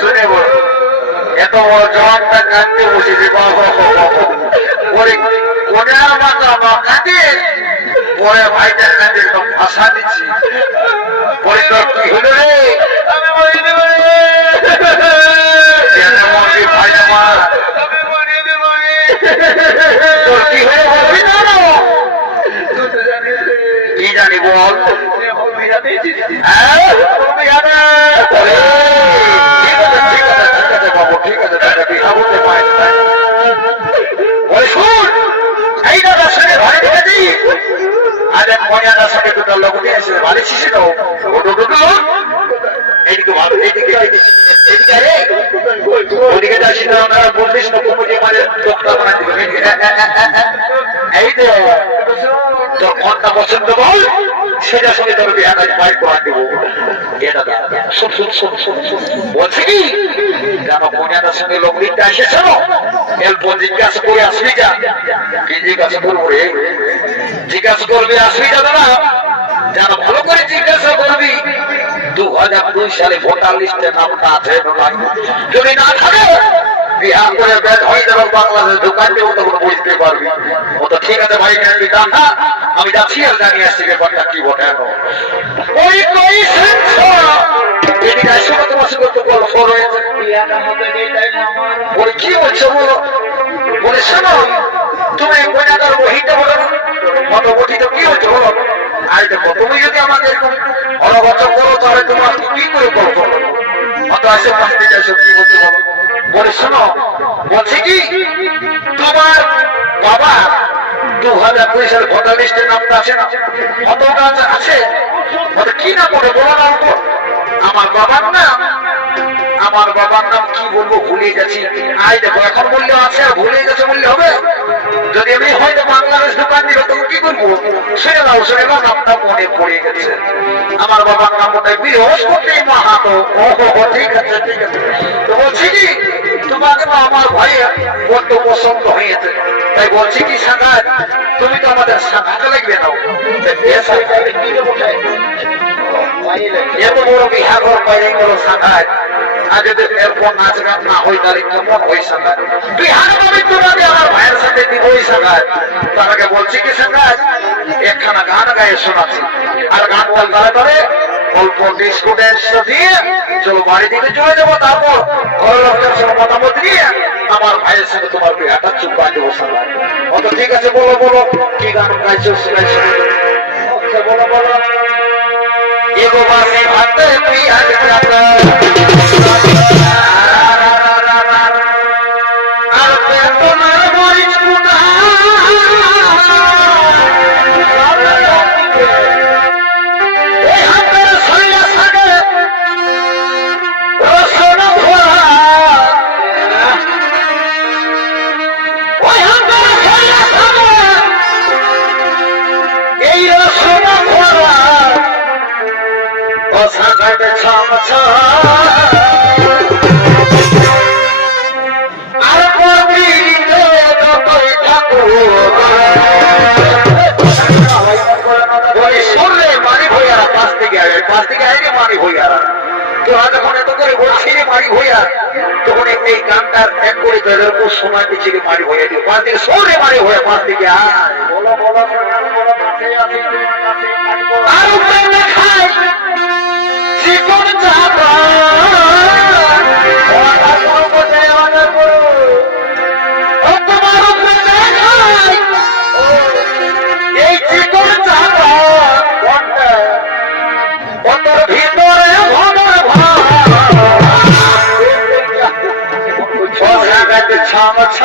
শুনে বল এত বড় জবাবটা কাঁদতে বসেছে কাঁদে পরে ভাইটার কাঁদে একদম ভাষা দিচ্ছি পরে তোর কি হলো রে ভাই আমার তোর কি হলো বলবি না কি জানি বল বাবু ঠিক আছে শুন এই দাদার সঙ্গে ঘরে ঢুকেছি আজ এক মর্যাদার সঙ্গে দুটো লোক নিয়ে এসে বাড়ি ছিল এইদিকে ভালো এইদিকে ওদিকে যাচ্ছি না আমরা বলছিস না কমিটি মানে লোকটা বানাই দিবেন এই তো তোর মনটা পছন্দ বল সেটার সঙ্গে তোর বিয়ে বাইক করা দেবো বলছি কি কেন মর্যাদার সঙ্গে লোক দিকটা এসেছিল এরপর জিজ্ঞাসা করে আসবি যা কি জিজ্ঞাসা করবো রে জিজ্ঞাসা করবি আসবি যা দাদা যেন ভালো করে জিজ্ঞাসা করবি 2002 সালে ভোটার লিস্টে নামটা আছে যদি না থাকে বিহার করে ব্যাট হয়ে যাবে বাংলাদেশ দোকান দেবো তখন বুঝতে পারবি ও তো ঠিক আছে ভাই আমি যাচ্ছি আর জানিয়ে আসছি ব্যাপারটা কি ভোটে কি বলছো বলো বলে শোনো তুমি বহিতে বলো মতবঠিত কি হচ্ছে বলো আর দেখো তুমি যদি আমাকে এরকম অনবচন করো তাহলে তোমার কি করে করবো অত আসে পাশ থেকে এসব কি করতে বলো বলে শোনো বলছে কি তোমার বাবা 2002 সালে ভোটার লিস্টের নামটা আছে না কত গাছ আছে কি না করে বলো না আমার বাবার নাম কি বলবো ভুলে গেছি আই দেখো এখন বললে আছে আর ভুলে গেছে বললে হবে যদি আমি হয়তো বাংলাদেশ দোকান দিল তখন কি করবো শুনে দাও নামটা মনে পড়ে গেছে আমার বাবার নাম মনে বৃহস্পতি মাহাতো ঠিক আছে তো বলছি কি তোমাকে তো আমার ভাই বড্ড পছন্দ হয়েছে তাই বলছি কি সাঁগাত তুমি তো আমাদের সাঁগাতে লাগবে না এত বড় বিহার বাইরে বড় সাঁগাত আর যদি এরপর নাচ গান না হয় তাহলে কেমন ওই সাঁগাত বিহার পবিত্রভাবে আমার ভাইয়ের সাথে দিব ওই সাঁগাত তারাকে বলছি কি সাঁগাত একখানা গান গায়ে শোনাচ্ছি আর গান বলতে পারে অল্প ডিসকুডেন্স দিয়ে চলো বাড়ি দিকে চলে যাবো তারপর ঘরের লোকের সঙ্গে মতামত দিয়ে আমার ভাইয়ের সঙ্গে তোমার বিহারটা চুপা দেবো সাঁগাত অত ঠিক আছে বলো বলো কি গান গাইছো বলো বলো এগো বাসে ভাতে পিয়াজ কাটা আর পেটনার মরিচ কুটা এই হাতের সইয়া সাগে রসুন ভরা ওই হাতের সইয়া সাগে এই রসুন ভরা সাঁগাতে ছামছা আর পবিত্র যতই ঠাকুর বলে শুনলে মানি ভইয়ারা পাশ থেকে আগে মানি ভইয়ারা তোরা যখন এত করে বলছি রে মানি ভইয়া তখন এই গানটার এক করে তাদের উপর সময় দিচ্ছি রে মানি ভইয়া দিয়ে পাশ থেকে শুনলে মানি ভইয়া পাশ থেকে বলো বলো আর উপরে খাই জীবন যাবা এই জীবন যাবা অন্তর ভিতরে ছামছা